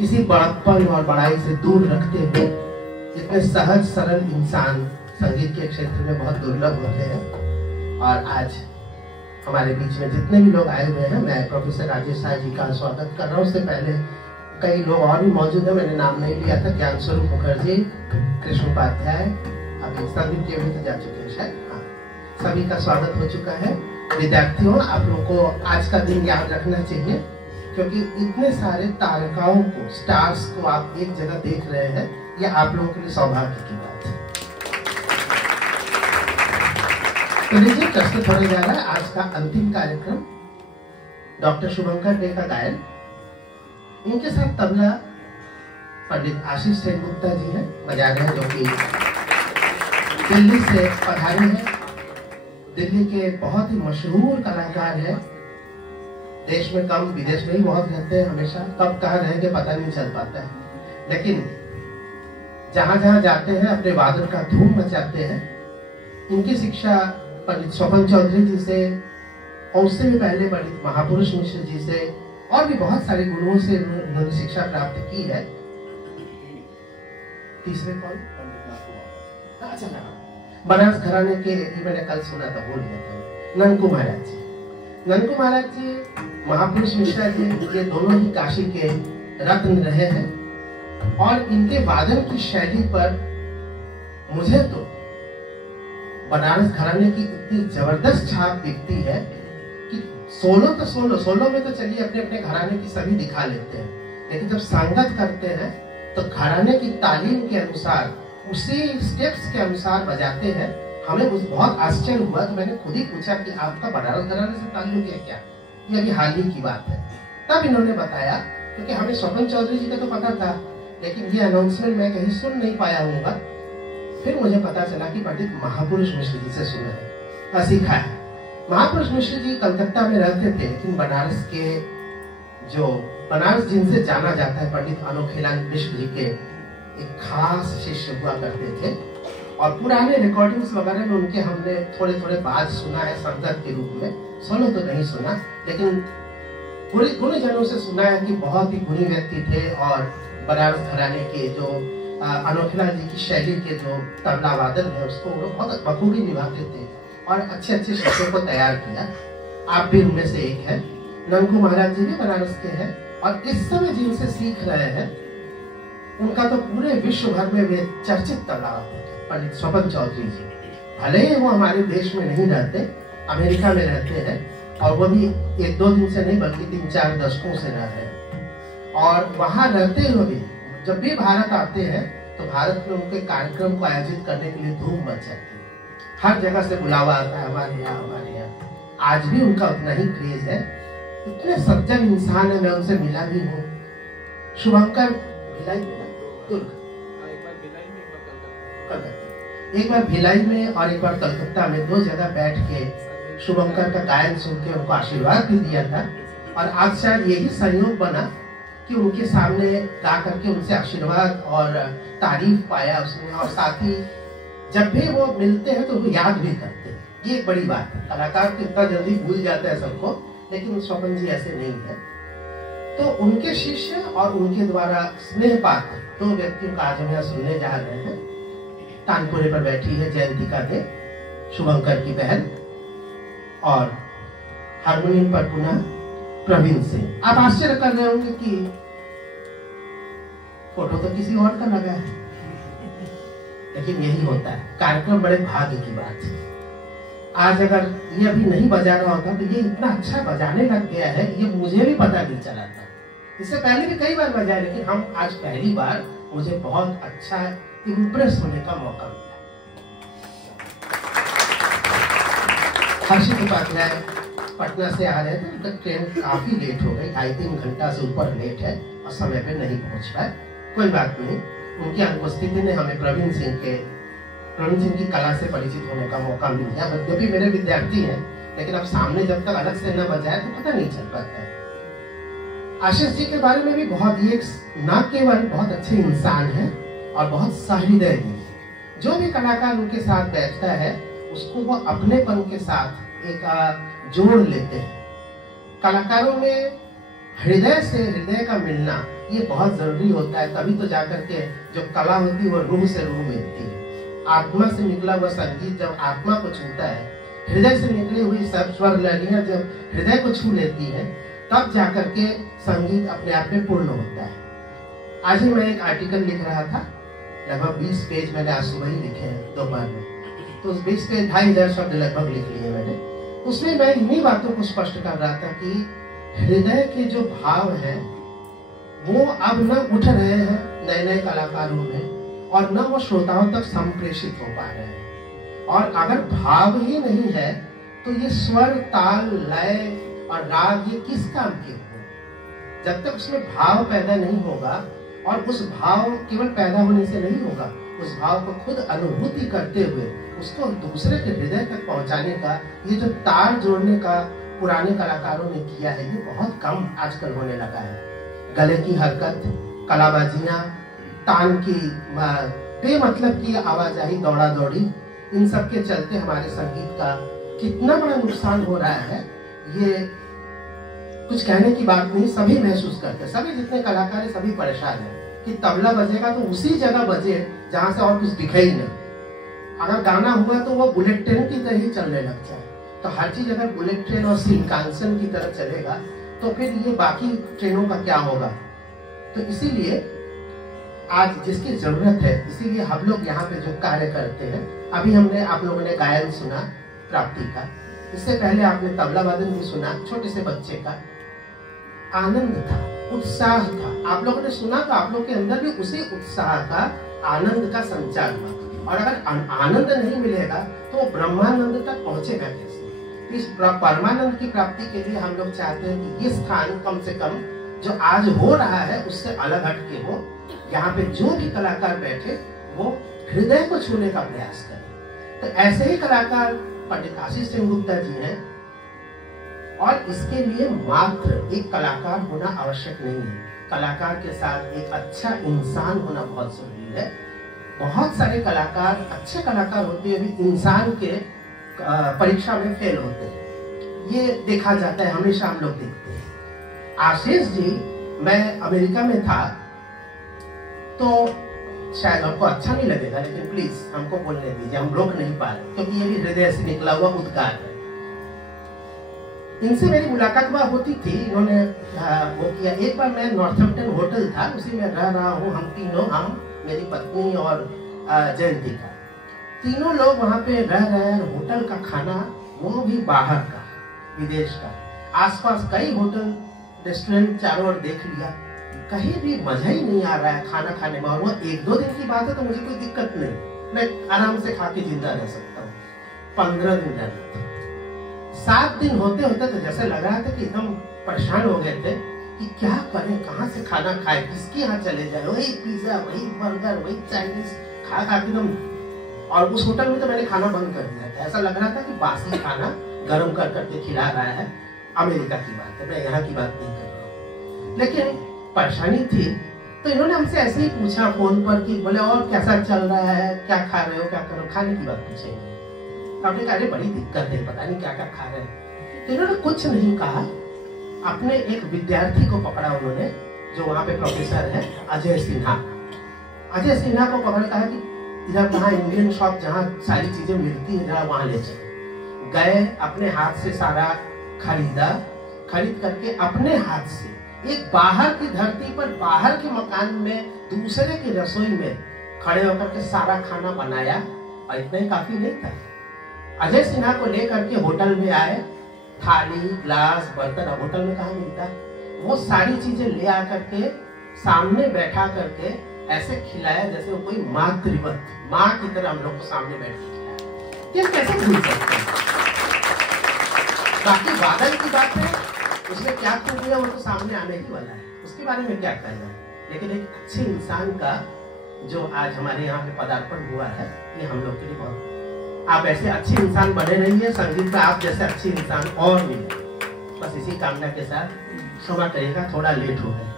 किसी बड़प्पन और बड़ाई से दूर रखते हुए इतने सहज सरल इंसान संगीत के क्षेत्र में बहुत दुर्लभ होते हैं। और आज हमारे बीच में जितने भी लोग आए हुए हैं, मैं प्रोफेसर राजेश शाह जी का स्वागत कर रहा हूँ। उससे पहले कई लोग और भी मौजूद हैं, मैंने नाम नहीं लिया था। ज्ञान स्वरूप मुखर्जी, कृष्ण उपाध्याय, अभी संदीप जी भी तो जा चुके हैं शायद। हाँ, सभी का स्वागत हो चुका है। विद्यार्थियों, आप लोगों को आज का दिन याद रखना चाहिए, क्योंकि इतने सारे तारकाओं को, स्टार्स को आप एक जगह देख रहे हैं, ये आप लोगों के लिए सौभाग्य की बात है। तो लीजिए, प्रस्तुत होने जा रहा है आज का अंतिम कार्यक्रम, डॉक्टर शुभंकर डे का गायन। इनके साथ तबला पंडित आशीष सेनगुप्ता जी हैं, बजा रहे हैं, जो कि दिल्ली से पधारे हैं। दिल्ली के बहुत ही मशहूर कलाकार हैं, देश में कम विदेश में ही बहुत रहते हैं। हमेशा कब कहाँ रहेंगे पता नहीं चल पाता है, लेकिन जहां जहां जाते हैं अपने वादन का धूम मचाते हैं। इनकी शिक्षा पंडित स्वपन चौधरी जी से, और उससे भी पहले पंडित महापुरुष मिश्र जी से, और भी बहुत सारे गुरुओं से उन्होंने शिक्षा प्राप्त की है। तीसरे कौन? अच्छा, बनारस घराने के, मैंने कल सुना था, बोल दिया था, नंकू महाराज जी। नंकू महाराज जी, महापुरुष मिश्रा जी, ये दोनों ही काशी के रत्न रहे हैं। और इनके वादन की शैली पर मुझे तो बनारस घराने की इतनी जबरदस्त छाप दिखती है कि सोलो में तो चलिए अपने अपने घराने की सभी दिखा लेते हैं, लेकिन जब संगत करते हैं तो घराने की तालीम के अनुसार, उसी स्टेप्स के अनुसार बजाते हैं। हमें बहुत आश्चर्य हुआ, तो मैंने खुद ही पूछा कि आपका बनारस घराने से ताल्लुक है क्या? ये अभी हाल ही की बात है। तब इन्होंने बताया, क्योंकि हमें स्वपन चौधरी जी का तो पता था, लेकिन ये अनाउंसमेंट मैं कहीं सुन नहीं पाया हूँगा। फिर मुझे पता चला कि पंडित महापुरुष मिश्र जी से सुना है, सीखा है। महापुरुष मिश्र जी कलकत्ता में रहते थे, लेकिन बनारस जिनसे जाना जाता है, पंडित अनोखेलाल मिश्र जी के एक खास शिष्य हुआ करते थे। और पुराने रिकॉर्डिंग्स वगैरह में उनके हमने थोड़े थोड़े बात सुना है संगत के रूप में। सोलो तो नहीं सुना, लेकिन गुणीजनों से सुना है कि बहुत ही गुणी व्यक्ति थे। और बनारस घराने के जो अनोखेलाल जी की शैली के जो तबला वादन है, उसको वो बहुत बखूबी निभाते थे और अच्छे अच्छे शिष्यों को तैयार किया। आप भी उनमें से एक है। नंकू महाराज जी भी बनारस के हैं, और इस समय जिनसे सीख रहे हैं उनका तो पूरे विश्व भर में वे चर्चित तबला वादक हैं, पंडित स्वपन चौधरी जी। भले ही वो हमारे देश में नहीं रहते, अमेरिका में रहते हैं, और वो भी 1-2 दिन से नहीं बल्कि 3-4 दशकों से रह रहे हैं। और वहां रहते हुए भी जब भी भारत आते हैं तो भारत में उनके कार्यक्रम को आयोजित करने के लिए धूम मच जाती है। हर जगह से बुलावा आता है हमारे यहाँ। आज भी उनका उतना ही क्रेज है। इतने सज्जन इंसान है, मैं उनसे मिला भी हूँ। शुभंकर भिलाई में, एक बार भिलाई में और एक बार कलकत्ता में, 2 जगह बैठ के शुभंकर का गायन सुन के उनको आशीर्वाद भी दिया था। और आज शायद यही संयोग बना कि उनके सामने गा करके उनसे आशीर्वाद और तारीफ पाया उसने। और साथ ही जब भी वो मिलते हैं तो वो याद भी करते हैं। ये एक बड़ी बात है। कलाकार तो इतना जल्दी भूल जाता है सबको, लेकिन स्वपन जी ऐसे नहीं है। तो उनके शिष्य और उनके द्वारा स्नेह पात्र 2 व्यक्तियों का आज हम यहाँ सुनने जा रहे हैं। तानपुरे पर बैठी है जयंतिका दे, शुभंकर की बहन, और हारमोनियम पर पुनः प्रवीण सिंह। आप आश्चर्य कर रहे होंगे कि फोटो तो किसी और का लगा है, लेकिन यही होता है। कार्यक्रम बड़े भाग्य की बात है। आज अगर ये अभी नहीं बजा रहा होता तो ये इतना अच्छा बजाने लग गया है, ये मुझे भी पता नहीं चला था। इससे पहले भी कई बार बजाए, लेकिन हम आज पहली बार, मुझे बहुत अच्छा इम्प्रेस होने का मौका मिला। हर्षित उपाध्याय पटना से आ रहे थे, उनका ट्रेन काफी लेट हो गई, 2.5-3 घंटा से ऊपर लेट है और समय पे नहीं पहुंच पाए। कोई बात नहीं, उनकी अनुपस्थिति ने हमें प्रवीण सिंह की कला से परिचित होने का मौका मिल गया। यद्यपि मेरे विद्यार्थी हैं, लेकिन अब सामने जब तक अलग से न बजाए तो पता नहीं चल पाता है। आशीष जी के बारे में भी बहुत, ये न केवल बहुत अच्छे इंसान हैं और बहुत सहृदय भी। जो भी कलाकार उनके साथ बैठता है उसको वो अपनेपन के साथ एक जोड़ लेते हैं। कलाकारों में हृदय से हृदय का मिलना ये बहुत जरूरी होता है, तभी तो जाकर के जो कला होती है वो रूह से रूह मिलती है। आत्मा से निकला हुआ संगीत जब आत्मा को छूता है, हृदय से निकली हुई सब स्वर लहरियां जब हृदय को छू लेती है, तब जाकर के संगीत अपने आप में पूर्ण होता है। आज ही मैं एक आर्टिकल लिख रहा था, लगभग 20 पेज मैंने आज सुबह ही लिखे हैं दोपहर में, तो उस 20 पेज 2500 शब्द लगभग लिख लिए मैंने। उसमें मैं इन्हीं बातों को स्पष्ट कर रहा था कि हृदय के जो भाव हैं वो अब न उठ रहे हैं नए नए कलाकारों में, और न वो श्रोताओं तक संप्रेषित हो पा रहे हैं। और अगर भाव ही नहीं है तो ये स्वर, ताल, लय और राग ये किस काम के हो? जब तक उसमें भाव पैदा नहीं होगा, और उस भाव केवल पैदा होने से नहीं होगा, उस भाव को खुद अनुभूति करते हुए उसको दूसरे के हृदय तक पहुंचाने का ये जो तार जोड़ने का पुराने कलाकारों ने किया है, ये बहुत कम आजकल होने लगा है। गले की हरकत, कलाबाजियां, तान की बेमतलब की आवाजाही, दौड़ा दौड़ी, इन सब के चलते हमारे संगीत का कितना बड़ा नुकसान हो रहा है, ये कुछ कहने की बात नहीं। सभी महसूस करते हैं, सभी जितने कलाकार हैं सभी परेशान हैं कि तबला बजेगा तो उसी जगह बजे जहां से और कुछ दिखे ही नहीं। अगर गाना हुआ तो वो बुलेट ट्रेन की तरह ही चलने लग जाए। तो हर चीज अगर बुलेट ट्रेन और शिनकानसेन की तरह चलेगा तो फिर ये बाकी ट्रेनों का क्या होगा? तो इसीलिए आज जिसकी जरूरत है, इसीलिए हम लोग यहाँ पे जो कार्य करते हैं, अभी हमने आप लोगों ने गायन सुना प्राप्ति का, इससे पहले आपने तबला वादन भी सुना छोटे से बच्चे का। आनंद था, उत्साह था, आप लोगों ने सुना तो आप लोग के अंदर भी उसी उत्साह का, आनंद का संचार हुआ। और अगर आनंद नहीं मिलेगा तो ब्रह्मानंद तक पहुंचेगा कैसे? इस परमानंद की प्राप्ति के लिए हम लोग चाहते हैं कि ये स्थान कम से कम जो आज हो रहा है उससे अलग हटके हो। यहाँ पे जो भी कलाकार बैठे वो हृदय को छूने का प्रयास करें। तो ऐसे ही कलाकार पंडित आशीष सिंह गुप्ता जी हैं, और इसके लिए मात्र एक कलाकार होना आवश्यक नहीं है। कलाकार के साथ एक अच्छा इंसान होना बहुत जरूरी है। बहुत सारे कलाकार अच्छे कलाकार होते हैं, भी इंसान के परीक्षा में फेल होते हैं, ये देखा जाता है, हमेशा हम लोग देखते हैं। आशीष जी, मैं अमेरिका में था, तो शायद आपको अच्छा नहीं लगेगा, लेकिन प्लीज हमको बोलने दीजिए, हम रोक नहीं पा रहे, क्योंकि ये भी हृदय से निकला हुआ उद्गार है। इनसे मेरी मुलाकात हुआ होती थी, इन्होंने वो किया। एक बार मैं नॉर्थम्पटन होटल था, उसी में रह रहा हूँ, हम तीनों, हम, मेरी पत्नी और जयंती का, तीनों लोग वहाँ पे रह रहे हैं। होटल का खाना वो भी बाहर का, विदेश का। आसपास कई होटल रेस्टोरेंट चारों ओर देख लिया, कहीं भी मजा ही नहीं आ रहा है खाना खाने में। और वो 1-2 दिन की बात है तो मुझे कोई दिक्कत नहीं, मैं आराम से खा के जिंदा रह सकता हूँ। 15 दिन रहते, 7 दिन होते होते तो जैसे लग रहा था कि एकदम परेशान हो गए थे कि क्या करें, कहाँ से खाना खाए, किसके यहाँ चले जाए। वही पिज्जा, वही बर्गर, वही चाइनीज खा खा के एकदम। और उस होटल में तो मैंने खाना बंद कर दिया था, ऐसा लग रहा था कि बासी खाना गर्म कर करके खिला रहा है। अमेरिका की बात है, मैं यहाँ की बात नहीं कर रहा हूँ। लेकिन परेशानी थी, तो इन्होंने हमसे ऐसे ही पूछा फोन पर कि बोले और कैसा चल रहा है, क्या खा रहे हो, क्या करो, खाने की बात पूछे। तो आपने कहा अरे बड़ी दिक्कत है, पता नहीं क्या क्या खा रहे हैं। तो इन्होंने कुछ नहीं कहा, अपने एक विद्यार्थी को पकड़ा उन्होंने, जो वहाँ पे प्रोफेसर है, अजय सिन्हा। अजय सिन्हा को पकड़ कहा कि इधर कहाँ इंडियन शॉप जहाँ सारी चीजें मिलती है, जरा वहां ले चलो। गए, अपने हाथ से सारा खरीदा, खरीद करके अपने हाथ से एक बाहर की धरती पर, बाहर के मकान में, दूसरे की रसोई में खड़े होकर के सारा खाना बनाया। और इतना ही काफी नहीं था। अजय सिन्हा को लेकर के होटल में आए, थाली, ग्लास, बर्तन, होटल में कहाँ मिलता, वो सारी चीजें ले आकर के सामने बैठा करके ऐसे खिलाया जैसे वो कोई मातृवत, माँ की तरह हम लोग को सामने बैठ के खिलाया। ये कैसे भूल सकते हैं? बाकी वादन की बात है, उसने क्या किया वो तो सामने आने ही वाला है, उसके बारे में क्या कहना है। लेकिन एक अच्छे इंसान का जो आज हमारे यहाँ पे पदार्पण हुआ है, ये हम लोग के लिए बहुत। आप ऐसे अच्छे इंसान बने रहिए, संगीत में आप जैसे अच्छे इंसान और मिले, बस इसी कामना के साथ। क्षमा करिएगा, थोड़ा लेट हो गए।